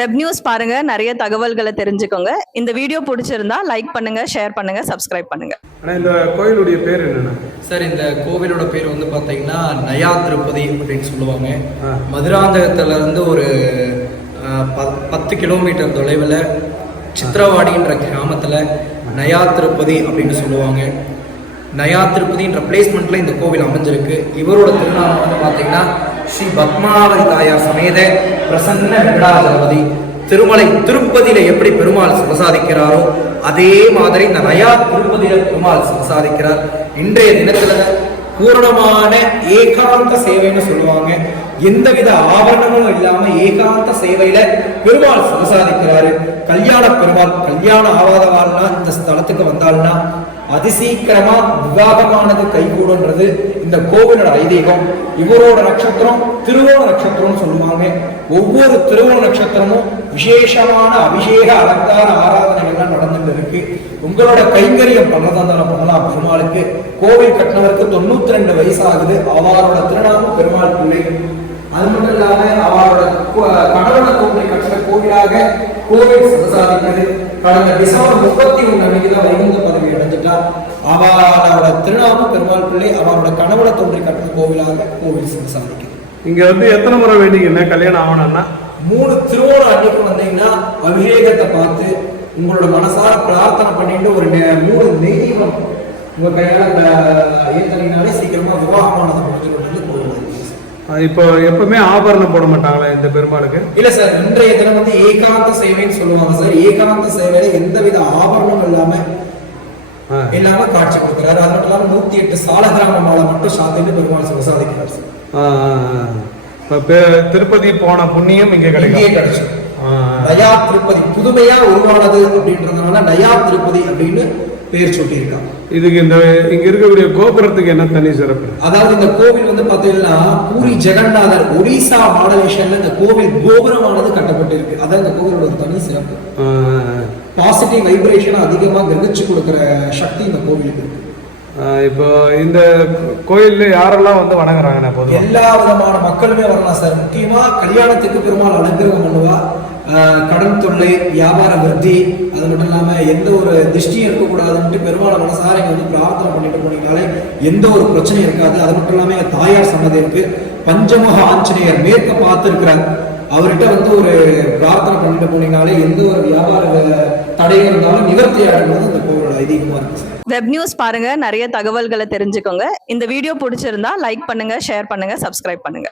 Web news பாருங்க நிறைய தகவல்களை தெரிஞ்சுக்கோங்க. இந்த வீடியோ பிடிச்சிருந்தா லைக் பண்ணுங்க ஷேர் பண்ணுங்க சப்ஸ்கிரைப் பண்ணுங்க. ஆனால் இந்த கோயிலுடைய பேர் என்னென்ன சார் இந்த கோவிலோட பேர் வந்து பார்த்தீங்கன்னா நயா திருப்பதி அப்படின்னு சொல்லுவாங்க. மதுராந்தகத்துல இருந்து ஒரு பத்து கிலோமீட்டர் தொலைவில் சித்திரவாடின்ற கிராமத்தில் நயா திருப்பதி அப்படின்னு சொல்லுவாங்க. நயா திருப்பதின்ற பிளேஸ்மெண்ட்ல இந்த கோவில் அமைஞ்சிருக்கு. இவரோட திருநாமம் வந்து பார்த்தீங்கன்னா ஸ்ரீ பத்மாவதி தாயார் சமேத பிரசன்ன வெங்கடாஜலபதி திருமலை திருப்பதியில எப்படி பெருமாள் பிரசாதிக்கிறாரோ அதே மாதிரி இந்த நயா திருப்பதியில பெருமாள் பிரசாதிக்கிறார் இன்றைய தினத்துல பூரணமான ஏகாந்த சேவைன்னு சொல்லுவாங்க. எந்தவித ஆவரணங்களும் இல்லாம ஏகாந்த சேவையில பெருமாள் பிரசாதிக்கிறாரு கல்யாண பெருமாள் கல்யாணம் ஆவாதவாள்னா இந்த ஸ்தலத்துக்கு வந்தாள்னா அதிசீக்கிரமா விவாகமானது கைகூடுன்றது இந்த கோவிலோட ஐதீகம். இவரோட நட்சத்திரம் திருவோண நட்சத்திரம்னு சொல்லுவாங்க. ஒவ்வொரு திருவோண நட்சத்திரமும் விசேஷமான அபிஷேக அலங்கார ஆராதனைகள்லாம் நடந்துட்டு இருக்கு உங்களோட கைங்கரியம் பண்ணதான் பண்ணலாம் பெருமாளுக்கு. கோவில் கட்டினவருக்கு தொண்ணூத்தி ரெண்டு வயசு ஆகுது அவரோட திருநாமம் பெருமாள் பிள்ளை அது மட்டும் இல்லாம அவரோட கணவன கோவிலை கட்டின கோவிலாக கோவில் சதசாதிக்கிறது கடந்த டிசம்பர் முப்பத்தி ஒண்ணு அன்னைக்கு தான் வைகுந்த பதவி. அவரோட திருநாமம் பெருமாள் பிள்ளை அவரோட கணவன தோன்றி கட்டின கோவிலாக கோவில் பிரசாதிக்கிறது இங்கே வந்து எத்தனை முறை வேண்டிங்கண்ணே கல்யாணம் ஆகணும்னா? மூணு திருவோணம் அன்னைக்கு வந்தீங்கன்னா அபிஷேகத்தை பார்த்து உங்களோட மனசார பிரார்த்தனை பண்ணிட்டு ஒரு மூணு நெய்தீபம் உங்க கையால ஏத்துனீங்கனாலே சீக்கிரமா விவாகமானதை முடிஞ்சிடும் இப்போ எப்பவுமே ஆபரணம் போட மாட்டாங்களா இந்த பெருமாளுக்கு? இல்ல சார் இன்றைய தினம் வந்து ஏகாந்த சேவைன்னு சொல்லுவாங்க சார். ஏகாந்த சேவையில எந்தவித ஆபரணமும் இல்லாம ஆ. இல்லாம காட்சி கொடுக்கிறாரு. அது மட்டும் இல்லாம நூத்தி எட்டு சாலகிராம மாலை மட்டும் சாத்திட்டு பெருமாள். இப்போ பே- திருப்பதி போன புண்ணியம் இங்கே கிடைக்கும். கிடைச்சு. நயா திருப்பதி புதுமையா உருவானது அப்படின்றதுனால நயா திருப்பதி அப்படின்னு பேர் சொல்லியிருக்காங்க இதுக்கு இந்த இங்க இருக்கக்கூடிய கோபுரத்துக்கு என்ன தனி சிறப்பு? அதாவது இந்த கோவில் வந்து பாத்தீங்கன்னா பூரி ஜெகநாதர் ஒடிசா மாடலேஷன்ல இந்த கோவில் கோபுரமானது கட்டப்பட்டிருக்கு. அதான் இந்த கோவிலோட தனி சிறப்பு. பாசிட்டிவ் வைப்ரேஷன் அதிகமா கிரகிச்சு கொடுக்கிற சக்தி இந்த கோவிலுக்கு. இப்போ இந்த கோயில்ல யாரெல்லாம் வந்து வணங்குறாங்கண்ணே பொதுவாக எல்லா விதமான மக்களுமே வரலாம் சார். முக்கியமா கல்யாணத்துக்கு பெருமாள் அலங்கிரகம் பண்ணுவா. கடன் தொல்லை வியாபார விருத்தி அது மட்டும் இல்லாம எந்த ஒரு திருஷ்டியும் இருக்கக்கூடாதுன்ட்டு பெருமாளை மனசார இங்க வந்து பிரார்த்தனை பண்ணிட்டு போனீங்கனாலே எந்த ஒரு பிரச்சனையும் இருக்காது. அது மட்டும் இல்லாம எங்க தாயார் சன்னதி இருக்கு. பஞ்சமுக ஆஞ்சநேயர் மேற்க பார்த்திருக்கிறார். அவர்கிட்ட வந்து ஒரு பிரார்த்தனை பண்ணிட்டு போனீங்கனாலே எந்த ஒரு வியாபார வே- தடைகள் இருந்தாலும் நிவர்த்தி ஆடுறது அந்த கோவிலோட ஐதீகமா இருக்கு. வெப் நியூஸ் பாருங்க நிறைய தகவல்களை தெரிஞ்சுக்கோங்க. இந்த வீடியோ பிடிச்சிருந்தா லைக் பண்ணுங்க ஷேர் பண்ணுங்க சப்ஸ்கிரைப் பண்ணுங்க.